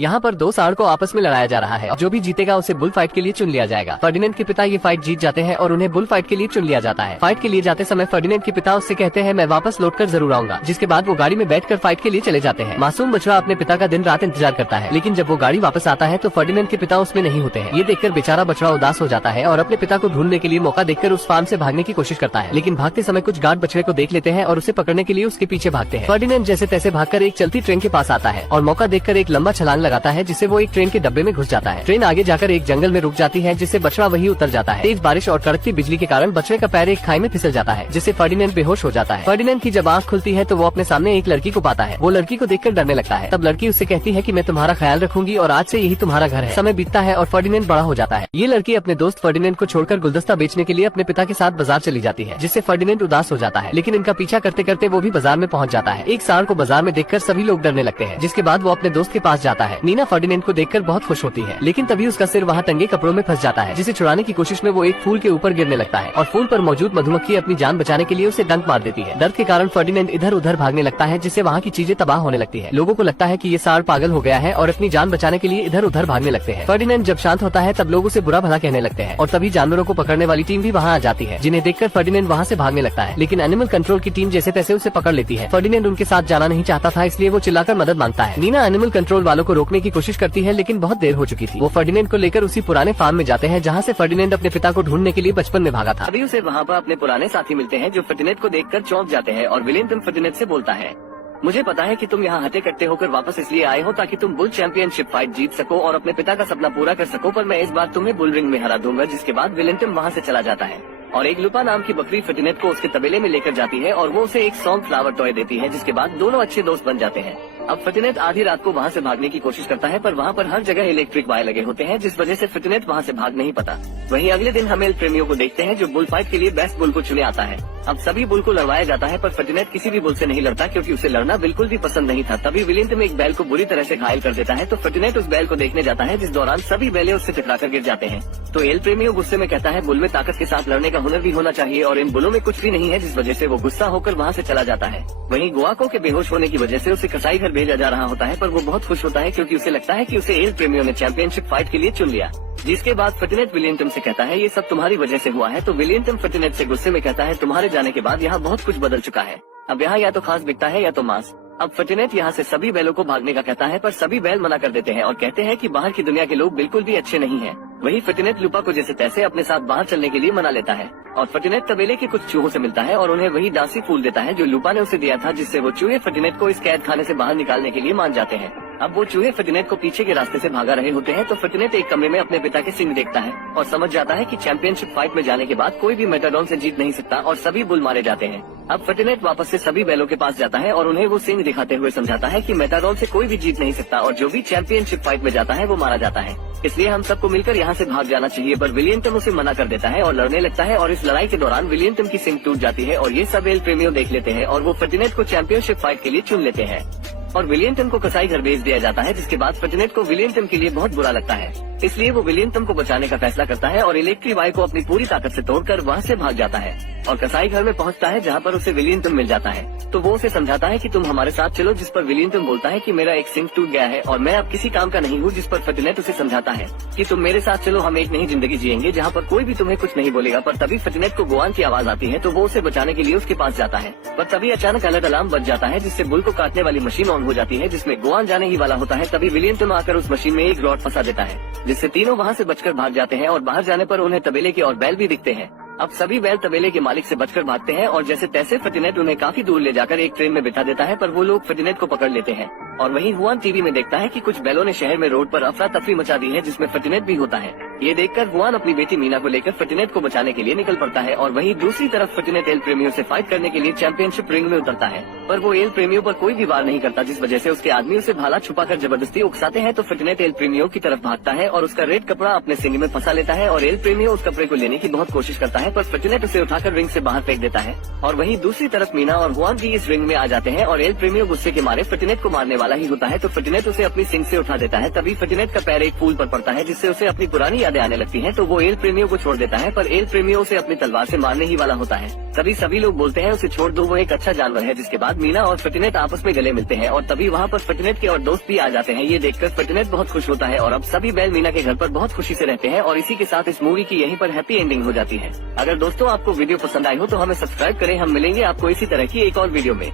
यहाँ पर दो सांड को आपस में लड़ाया जा रहा है और जो भी जीतेगा उसे बुल फाइट के लिए चुन लिया जाएगा। फर्डिनेंड के पिता ये फाइट जीत जाते हैं और उन्हें बुल फाइट के लिए चुन लिया जाता है। फाइट के लिए जाते समय फर्डिनेंड के पिता उससे कहते हैं मैं वापस लौटकर जरूर आऊंगा, जिसके बाद वो गाड़ी में बैठकर फाइट के लिए चले जाते हैं। मासूम बछड़ा अपने पिता का दिन रात इंतजार करता है, लेकिन जब वो गाड़ी वापस आता है तो फर्डिनेंड के पिता उसमें नहीं होते हैं। ये देखकर बेचारा बछड़ा उदास हो जाता है और अपने पिता को ढूंढने के लिए मौका देखकर उस फार्म से भागने की कोशिश करता है, लेकिन भागते समय कुछ गार्ड बछड़े को देख लेते हैं और उसे पकड़ने के लिए उसके पीछे भागते हैं। फर्डिनेंड जैसे तैसे भागकर एक चलती ट्रेन के पास आता है और मौका देखकर एक लंबा छलांग लगाता है, जिससे वो एक ट्रेन के डब्बे में घुस जाता है। ट्रेन आगे जाकर एक जंगल में रुक जाती है, जिससे बछड़ा वही उतर जाता है। तेज बारिश और कड़कती बिजली के कारण बछड़े का पैर एक खाई में फिसल जाता है, जिससे फर्डिनेंड बेहोश हो जाता है। फर्डिनेंड की जब आंख खुलती है तो वो अपने सामने एक लड़की को पाता है। वो लड़की को देखकर डरने लगता है। तब लड़की उससे कहती है कि मैं तुम्हारा ख्याल रखूंगी और आज से यही तुम्हारा घर है। समय बीतता है और फर्डिनेंड बड़ा हो जाता है। ये लड़की अपने दोस्त फर्डिनेंड को छोड़कर गुलदस्ता बेचने के लिए अपने पिता के साथ बाजार चली जाती है, जिससे फर्डिनेंड उदास हो जाता है, लेकिन इनका पीछा करते करते वो भी बाजार में पहुंच जाता है। एक सांड को बाजार में देखकर सभी लोग डरने लगते हैं, जिसके बाद वो अपने दोस्त के पास जाता है। नीना फर्डिनेंड को देखकर बहुत खुश होती है, लेकिन तभी उसका सिर वहाँ टंगे कपड़ों में फंस जाता है, जिसे छुड़ाने की कोशिश में वो एक फूल के ऊपर गिरने लगता है और फूल पर मौजूद मधुमक्खी अपनी जान बचाने के लिए उसे डंक मार देती है। दर्द के कारण फर्डिनेंड इधर उधर भागने लगता है, जिससे वहाँ की चीजें तबाह होने लगती है। लोगों को लगता है कि ये सांड पागल हो गया है और अपनी जान बचाने के लिए इधर उधर भागने लगते हैं। फर्डिनेंड जब शांत होता है तब लोग उसे बुरा भला कहने लगते हैं और तभी जानवरों को पकड़ने वाली टीम भी वहाँ आ जाती है, जिन्हें देखकर फर्डिनेंड वहाँ से भागने लगता है, लेकिन एनिमल कंट्रोल की टीम जैसे तैसे उसे पकड़ लेती है। फर्डिनेंड उनके साथ जाना नहीं चाहता था, इसलिए वो चिल्लाकर मदद मांगता है। नीना एनिमल कंट्रोल वालों को रोकने की कोशिश करती है, लेकिन बहुत देर हो चुकी थी। वो फर्डिनेंड को लेकर उसी पुराने फार्म में जाते हैं, जहाँ से फर्डिनेंड अपने पिता को ढूंढने के लिए बचपन में भागा था। अभी उसे वहाँ पर अपने पुराने साथी मिलते हैं, जो फर्डिनेंड को देखकर चौंक जाते हैं और विलियम फर्डिनेंड से बोलता है, मुझे पता है कि तुम यहाँ हटे कट्टे होकर वापस इसलिए आए हो ताकि तुम बुल चैंपियनशिप फाइट जीत सको और अपने पिता का सपना पूरा कर सको, पर मैं इस बार तुम्हें बुल रिंग में हरा दूंगा। जिसके बाद विलियम वहाँ से चला जाता है और एक लुपा नाम की बकरी फर्डिनेंड को उसके तबेले में लेकर जाती है और वो उसे एक सॉन्ग फ्लावर टॉय देती है, जिसके बाद दोनों अच्छे दोस्त बन जाते हैं। अब फर्डिनेंड आधी रात को वहाँ से भागने की कोशिश करता है, पर वहाँ पर हर जगह इलेक्ट्रिक वायर लगे होते हैं, जिस वजह से फर्डिनेंड वहाँ से भाग नहीं पाता। वहीं अगले दिन हम एल प्रेमियों को देखते हैं, जो बुल फाइट के लिए बेस्ट बुल को चुने आता है। अब सभी बुल को लड़वाया जाता है, पर फर्डिनेंड किसी भी बुल से नहीं लड़ता, क्योंकि उसे लड़ना बिल्कुल भी पसंद नहीं था। तभी विलियम एक बैल को बुरी तरह से घायल कर देता है, तो फर्डिनेंड उस बैल को देखने जाता है, जिस दौरान सभी बैले उससे टकराकर गिर जाते हैं। तो एल प्रेमियों गुस्से में कहता है, बुल में ताकत के साथ लड़ने का हुनर भी होना चाहिए और इन बुलों में कुछ भी नहीं है, जिस वजह से वो गुस्सा होकर वहाँ से चला जाता है। वहीं गुआको के बेहोश होने की वजह से उसे कसाई घर भेजा जा रहा होता है, पर वो बहुत खुश होता है क्योंकि उसे लगता है कि उसे एल प्रेमियों ने चैंपियनशिप फाइट के लिए चुन लिया। जिसके बाद फर्डिनेंड विलियम से कहता है, ये सब तुम्हारी वजह से हुआ है। तो विलियम फर्डिनेंड से गुस्से में कहता है, तुम्हारे जाने के बाद यहाँ बहुत कुछ बदल चुका है। अब यहाँ या तो खास बिकता है या तो मांस। अब फर्डिनेंड यहाँ से सभी बैलों को भागने का कहता है, पर सभी बैल मना कर देते हैं और कहते हैं कि बाहर की दुनिया के लोग बिल्कुल भी अच्छे नहीं हैं। वही फर्डिनेंड लुपा को जैसे तैसे अपने साथ बाहर चलने के लिए मना लेता है और फर्डिनेंड तबेले के कुछ चूहों से मिलता है और उन्हें वही डांसी फूल देता है जो लुपा ने उसे दिया था, जिससे वो चूहे फर्डिनेंड को इस कैद खाने से बाहर निकालने के लिए मान जाते हैं। अब वो चूहे फर्डिनेंड को पीछे के रास्ते से भागा रहे होते हैं, तो फर्डिनेंड एक कमरे में अपने पिता के सिंग देखता है और समझ जाता है कि चैंपियनशिप फाइट में जाने के बाद कोई भी मेटाडॉन से जीत नहीं सकता और सभी बुल मारे जाते हैं। अब फर्डिनेंड वापस से सभी बैलों के पास जाता है और उन्हें वो सिंग दिखाते हुए समझाता है कि मेटाडॉन से कोई भी जीत नहीं सकता और जो भी चैंपियनशिप फाइट में जाता है वो मारा जाता है, इसलिए हम सबको मिलकर यहाँ से भाग जाना चाहिए। पर विलियम उसे मना कर देता है और लड़ने लगता है और इस लड़ाई के दौरान विलियम की सिंग टूट जाती है और ये सब एल प्रेमियों देख लेते हैं और वो फर्डिनेंड को चैंपियनशिप फाइट के लिए चुन लेते हैं और विलियम को कसाई घर भेज दिया जाता है। जिसके बाद फर्डिनेंड को विलियम के लिए बहुत बुरा लगता है, इसलिए वो विलियम को बचाने का फैसला करता है और इलेक्ट्रिक वायर को अपनी पूरी ताकत से तोड़कर वहाँ से भाग जाता है और कसाई घर में पहुँचता है, जहाँ पर उसे विलियम मिल जाता है। तो वो उसे समझाता है कि तुम हमारे साथ चलो, जिस पर विलियम बोलता है कि मेरा एक सिंग टूट गया है और मैं अब किसी काम का नहीं हूँ। जिस पर फर्डिनेंड उसे समझाता है कि तुम मेरे साथ चलो, हम एक नई जिंदगी जिएंगे जहाँ पर कोई भी तुम्हें कुछ नहीं बोलेगा। पर तभी फर्डिनेंड को गुआन की आवाज आती है, तो वो उसे बचाने के लिए उसके पास जाता है, पर तभी अचानक अलर्ट अलार्म बज जाता है, जिससे बुल को काटने वाली मशीन ऑन हो जाती है, जिसमें गुआन जाने ही वाला होता है। तभी विलियम आकर उस मशीन में एक रॉड फंसा देता है, जिससे तीनों वहाँ से बचकर भाग जाते हैं और बाहर जाने पर उन्हें तबेले के और बैल भी दिखते हैं। अब सभी बैल तबेले के मालिक से बचकर भागते हैं और जैसे तैसे फर्डिनेंड उन्हें काफी दूर ले जाकर एक ट्रेन में बिठा देता है, पर वो लोग फर्डिनेंड को पकड़ लेते हैं और वहीं हुआन टीवी में देखता है कि कुछ बैलों ने शहर में रोड पर अफरा तफरी मचा दी है, जिसमें फर्डिनेंड भी होता है। ये देखकर हुआन अपनी बेटी मीना को लेकर फर्डिनेंड को बचाने के लिए निकल पड़ता है और वहीं दूसरी तरफ फर्डिनेंड एल प्रेमियों से फाइट करने के लिए चैंपियनशिप रिंग में उतरता है, पर वो एल प्रेमियों पर कोई भी वार नहीं करता, जिस वजह से उसके आदमी उसे भाला छुपाकर जबरदस्ती उकसाते हैं। तो फर्डिनेंड एल प्रेमियों की तरफ भागता है और उसका रेड कपड़ा अपने सिंग में फंसा लेता है और एल प्रेमियों उस कपड़े को लेने की बहुत कोशिश करता है, पर फर्डिनेंड उसे उठाकर रिंग से बाहर फेंक देता है और वहीं दूसरी तरफ मीना और हुआन भी इस रिंग में आ जाते हैं और एल प्रेमियों गुस्से के मारे फर्डिनेंड को मारने वाला ही होता है, तो फर्डिनेंड उसे अपनी सिंग से उठा देता है। तभी फर्डिनेंड का पैर एक फूल पर पड़ता है, जिससे उसे अपनी पुरानी यादें आने लगती हैं, तो वो एल प्रेमियों को छोड़ देता है, पर एल प्रेमियों उसे अपनी तलवार से मारने ही वाला होता है। सभी लोग बोलते हैं उसे छोड़ दो, वो एक अच्छा जानवर है। जिसके बाद मीना और फर्टिनेट आपस में गले मिलते हैं और तभी वहाँ पर फर्टिनेट के और दोस्त भी आ जाते हैं। ये देखकर फर्टिनेट बहुत खुश होता है और अब सभी बैल मीना के घर पर बहुत खुशी से रहते हैं और इसी के साथ इस मूवी की यहीं पर हैप्पी एंडिंग हो जाती है। अगर दोस्तों आपको वीडियो पसंद आई हो तो हमें सब्सक्राइब करें। हम मिलेंगे आपको इसी तरह की एक और वीडियो में।